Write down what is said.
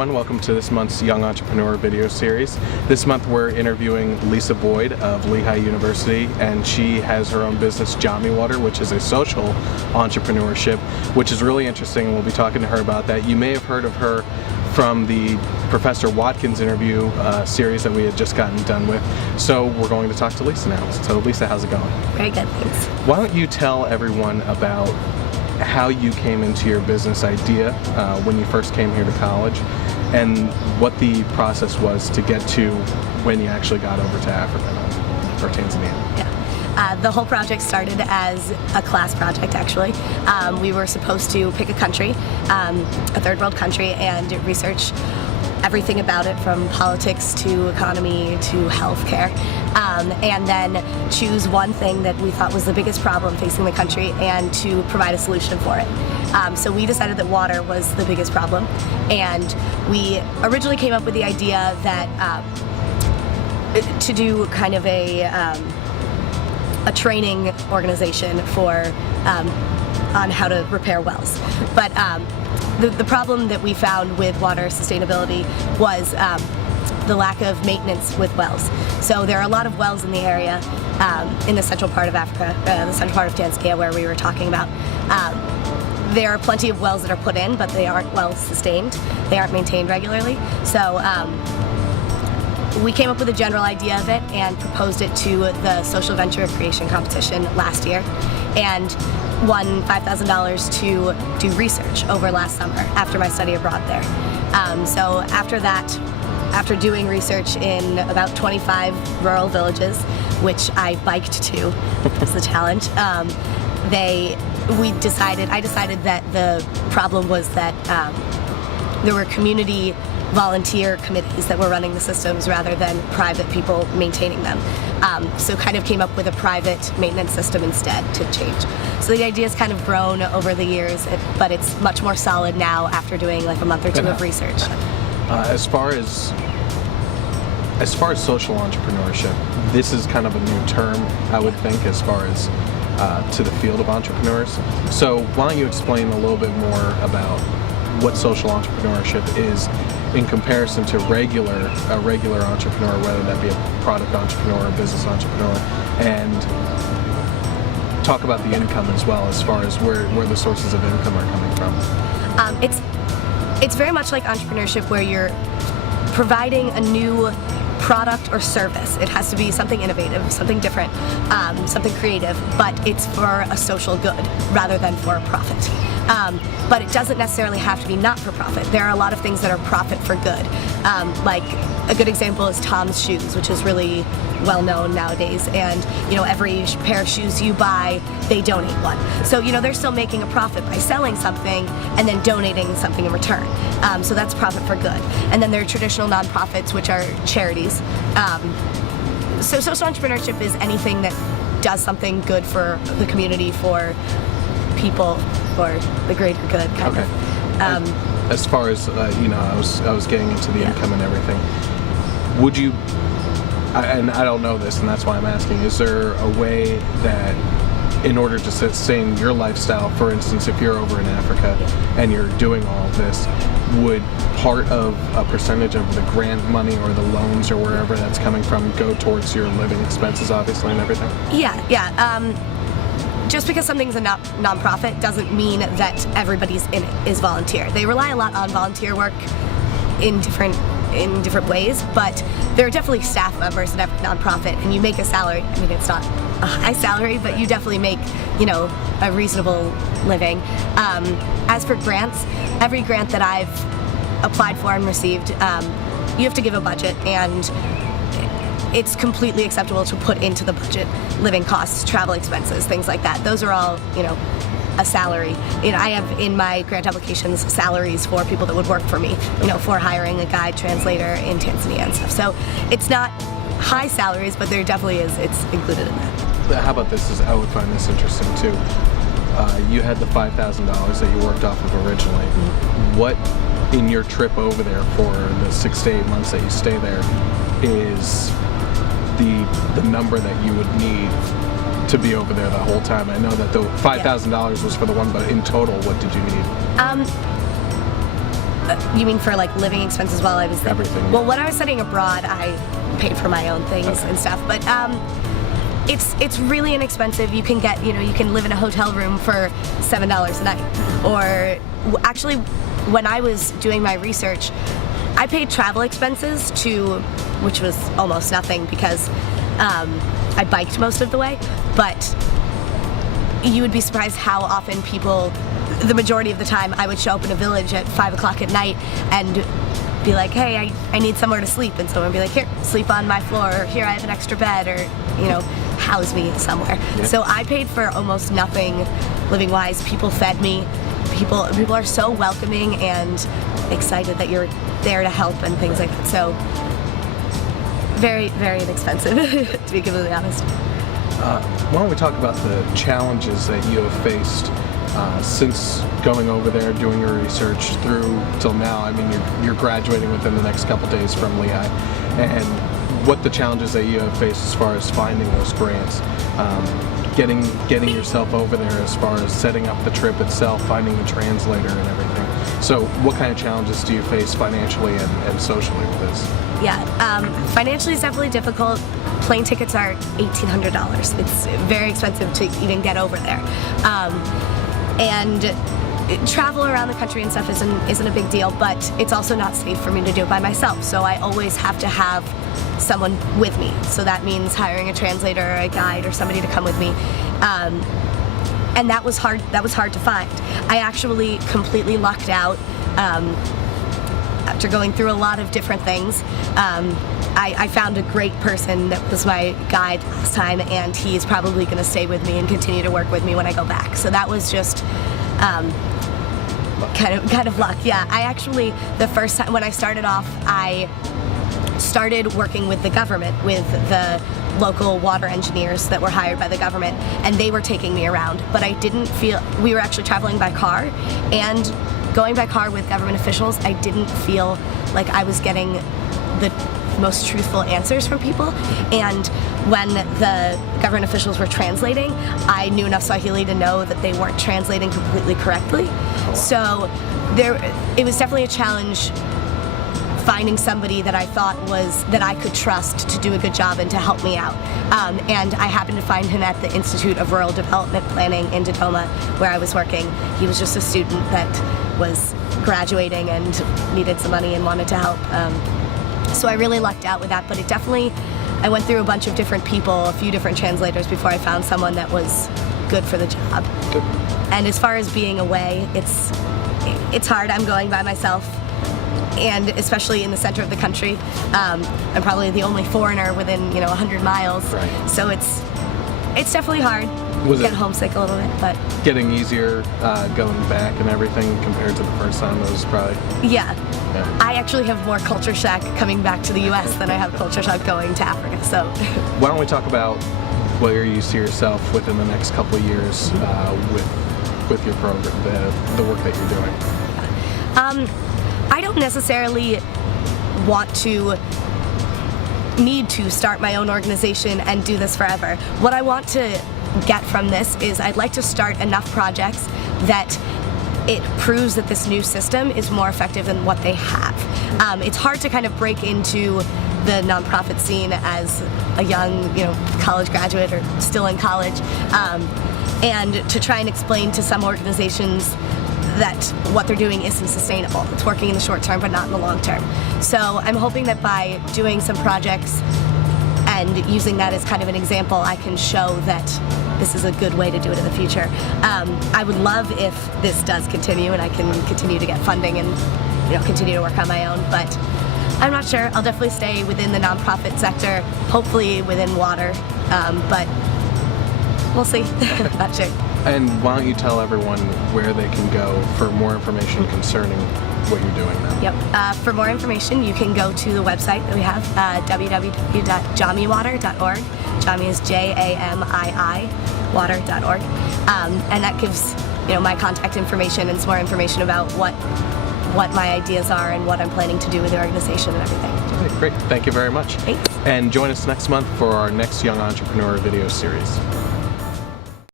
everyone, welcome to this month's Young Entrepreneur video series. This month we're interviewing Lisa Boyd of Lehigh University, and she has her own business, JamiiWater, which is a social entrepreneurship, which is really interesting, and we'll be talking to her about that. You may have heard of her from the Professor Watkins interview series that we had just gotten done with. So we're going to talk to Lisa now. So Lisa, how's it going? Very good, thanks. Why don't you tell everyone about how you came into your business idea when you first came here to college, and what the process was to get to when you actually got over to Africa or Tanzania. Yeah. The whole project started as a class project, actually. We were supposed to pick a country, a third world country, and research everything about it, from politics to economy to healthcare, and then choose one thing that we thought was the biggest problem facing the country and to provide a solution for it. So we decided that water was the biggest problem, and we originally came up with the idea that to do kind of a training organization for on how to repair wells. But the problem that we found with water sustainability was the lack of maintenance with wells. So there are a lot of wells in the area, in the central part of Africa, the central part of Tanzania where we were talking about. There are plenty of wells that are put in, but they aren't well sustained. They aren't maintained regularly. So we came up with a general idea of it and proposed it to the social venture creation competition last year, and won $5,000 to do research over last summer after my study abroad there. So after that, after doing research in about 25 rural villages, which I biked to as the challenge, I decided that the problem was that there were community volunteer committees that were running the systems rather than private people maintaining them. So kind of came up with a private maintenance system instead to change. So the idea has kind of grown over the years, but it's much more solid now after doing like a month or two of research. As far as social entrepreneurship, this is kind of a new term, I would think, as far as to the field of entrepreneurs. So why don't you explain a little bit more about what social entrepreneurship is in comparison to a regular entrepreneur, whether that be a product entrepreneur or business entrepreneur, and talk about the income as well, as far as where the sources of income are coming from. It's very much like entrepreneurship, where you're providing a new product or service. It has to be something innovative, something different, something creative, but it's for a social good rather than for a profit. But it doesn't necessarily have to be not-for-profit. There are a lot of things that are profit for good. Like a good example is Tom's Shoes, which is really well known nowadays, and every pair of shoes you buy, they donate one. So they're still making a profit by selling something and then donating something in return. So that's profit for good. And then there are traditional nonprofits, which are charities. So social entrepreneurship is anything that does something good for the community, for people, for the greater good, kind of. As far as I was getting into the income and everything. Would you? And I don't know this, and that's why I'm asking. Is there a way that, in order to sustain your lifestyle, for instance, if you're over in Africa and you're doing all of this, would part of a percentage of the grant money or the loans or wherever that's coming from go towards your living expenses, obviously, and everything? Yeah. Just because something's a nonprofit doesn't mean that everybody's in it is volunteer. They rely a lot on volunteer work in different ways, but there are definitely staff members at every nonprofit, and you make a salary. I mean, it's not a high salary, but you definitely make a reasonable living. As for grants, every grant that I've applied for and received, you have to give a budget, and it's completely acceptable to put into the budget living costs, travel expenses, things like that. Those are all, a salary. I have in my grant applications salaries for people that would work for me, for hiring a guide translator in Tanzania and stuff. So it's not high salaries, but there definitely is, it's included in that. How about this? I would find this interesting too. You had the $5,000 that you worked off of originally. Mm-hmm. What, in your trip over there for the 6 to 8 months that you stay there, is the number that you would need to be over there the whole time? I know that the $5,000 was for the one, but in total, what did you need? You mean for like living expenses while I was there? Everything. Well, when I was studying abroad, I paid for my own things Okay. and stuff. But it's really inexpensive. You can get, you can live in a hotel room for $7 a night. Or actually, when I was doing my research, I paid travel expenses which was almost nothing because I biked most of the way. But you would be surprised how often the majority of the time, I would show up in a village at 5 o'clock at night and be like, hey, I need somewhere to sleep. And someone would be like, here, sleep on my floor, or here, I have an extra bed, or, house me somewhere. Yeah. So I paid for almost nothing living-wise. People fed me. People are so welcoming and excited that you're there to help and things like that. So very, very inexpensive, to be completely honest. Why don't we talk about the challenges that you have faced since going over there, doing your research through till now? I mean, you're graduating within the next couple days from Lehigh, and what the challenges that you have faced as far as finding those grants, getting yourself over there, as far as setting up the trip itself, finding the translator and everything. So, what kind of challenges do you face financially and socially with this? Yeah, financially it's definitely difficult. Plane tickets are $1,800. It's very expensive to even get over there. And travel around the country and stuff isn't a big deal, but it's also not safe for me to do it by myself. So I always have to have someone with me. So that means hiring a translator or a guide or somebody to come with me. And that was hard to find. I actually completely lucked out after going through a lot of different things. I found a great person that was my guide last time, and he's probably going to stay with me and continue to work with me when I go back. So that was just kind of luck. Yeah, I actually, the first time when I started off, I started working with the government, with the local water engineers that were hired by the government, and they were taking me around. But I didn't feel, we were actually traveling by car, and going by car with government officials, I didn't feel like I was getting the most truthful answers from people. And when the government officials were translating, I knew enough Swahili to know that they weren't translating completely correctly. So it was definitely a challenge finding somebody that I thought that I could trust to do a good job and to help me out. And I happened to find him at the Institute of Rural Development Planning in Dodoma, where I was working. He was just a student that was graduating and needed some money and wanted to help. So I really lucked out with that, but I went through a bunch of different people, a few different translators before I found someone that was good for the job. Good. And as far as being away, it's hard. I'm going by myself, and especially in the center of the country. I'm probably the only foreigner within 100 miles. Right. So it's definitely hard. Get homesick a little bit, but Getting easier going back and everything compared to the first time? It was probably... yeah. I actually have more culture shock coming back to the U.S. than I have culture shock going to Africa. So Why don't we talk about where you see yourself within the next couple of years with your program, the work that you're doing? I don't necessarily need to start my own organization and do this forever. What I want to get from this is I'd like to start enough projects that it proves that this new system is more effective than what they have. It's hard to kind of break into the nonprofit scene as a young, college graduate or still in college, and to try and explain to some organizations that what they're doing isn't sustainable. It's working in the short term, but not in the long term. So I'm hoping that by doing some projects and using that as kind of an example, I can show that this is a good way to do it in the future. I would love if this does continue and I can continue to get funding and continue to work on my own, but I'm not sure. I'll definitely stay within the nonprofit sector, hopefully within water, but we'll see. Not sure. And why don't you tell everyone where they can go for more information concerning what you're doing now? Yep. For more information, you can go to the website that we have, www.JamiiWater.org. Jamii is Jamii, water.org. And that gives my contact information and some more information about what my ideas are and what I'm planning to do with the organization and everything. Okay, great. Thank you very much. Thanks. And join us next month for our next Young Entrepreneur video series.